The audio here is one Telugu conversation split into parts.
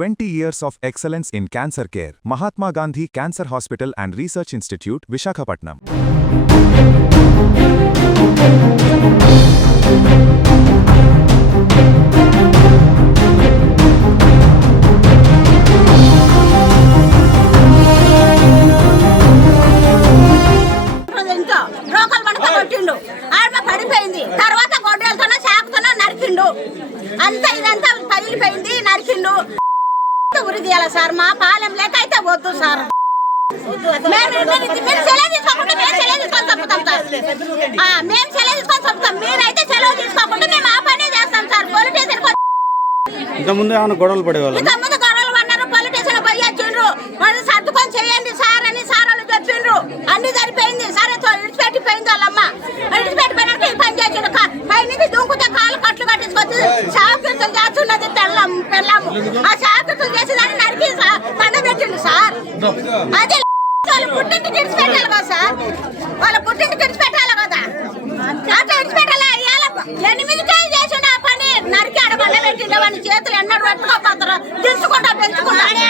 20 years of excellence in cancer care. Mahatma Gandhi Cancer Hospital and Research Institute, Visakhapatnam. Sir మా పాలెం లేక అయితే వద్దు సార్. మేము సెలవు తీసుకోకుండా మేము సెలవు తీసుకొని చంపుతాం సార్. మేము సెలవు తీసుకొని చంపుతాం. మీరైతే సెలవు తీసుకోకుండా మేము ఆ పనే చేస్తాం సార్. పోలీస్ స్టేషన్ ఇంతకుముందు ఏమైనా గొడవలు పడేవాళ్ళు? ఇంతకుముందు గొడవలు పడ్డారు. పోలీస్ స్టేషన్ పోయి వచ్చిండ్రు. వాళ్ళు సర్దుకొని చేయండి సార్ అని సార్ వాళ్ళు చెప్పిండ్రు. అన్ని సరిపోయింది సరే విడిచిపెట్టిపోయింది వాళ్ళమ్మ. విడిచిపెట్టిపోయినాక ఈ పని చేసిండు. పైన దుంకుతే కాళ్ళు కట్లు కట్టించుకొచ్చి షాకిర్తులు చేస్తున్నది పెళ్ళాము. ఆ షాకిర్తులు చేసేదాన్ని నరికి పండబెట్టిండు సార్. అదే వాళ్ళ పుట్టింటికి విడిచిపెట్టాలి కదా సార్. వాళ్ళ పుట్టింటికి విడిచిపెట్టాలి కదా. అట్లా విడిచిపెట్టాలి. 8 చేసిండు ఆ పని. నరికి ఆడ పండబెట్టిండు. వాడి చేతులు ఎన్నడూ పెట్టుకోపోతారు. దించుకుంటా పెంచుకుంటాడు.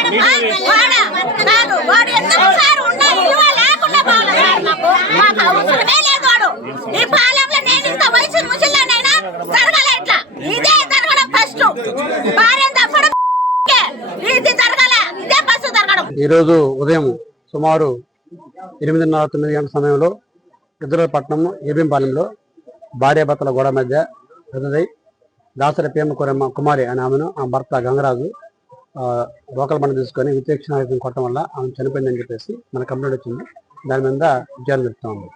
వాడు ఎందుకు సార్ ఉన్న ఇల్లు లేకుండా బాగలేదు మాకు. మాకు అవసరమే లేదు వాడు. ఈ పాలెంలో నేను ఇంత వయసు ముసలినైనా జరగాలి. ఇట్లా ఇదే జరగడం ఫస్ట్. భార్య తప్పడం ఇది జరగాల. ఇదే ఫస్ట్ జరగడం. ఈరోజు ఉదయం సుమారు 8:30-9 గంటల సమయంలో రుద్రపట్నం ఏబింపాలెంలో భార్యాభర్తల గొడవ మధ్య పెద్దదై దాసరి ప్రేమ కుమారి అనే ఆమెను ఆ భర్త గంగరాజు రోకల్ బండ తీసుకొని విచక్షణ కొట్టడం వల్ల ఆమె చనిపోయిందని చెప్పేసి మన కంప్లైంట్ వచ్చింది. దాని మీద విచారణ జరుపుతా ఉంది.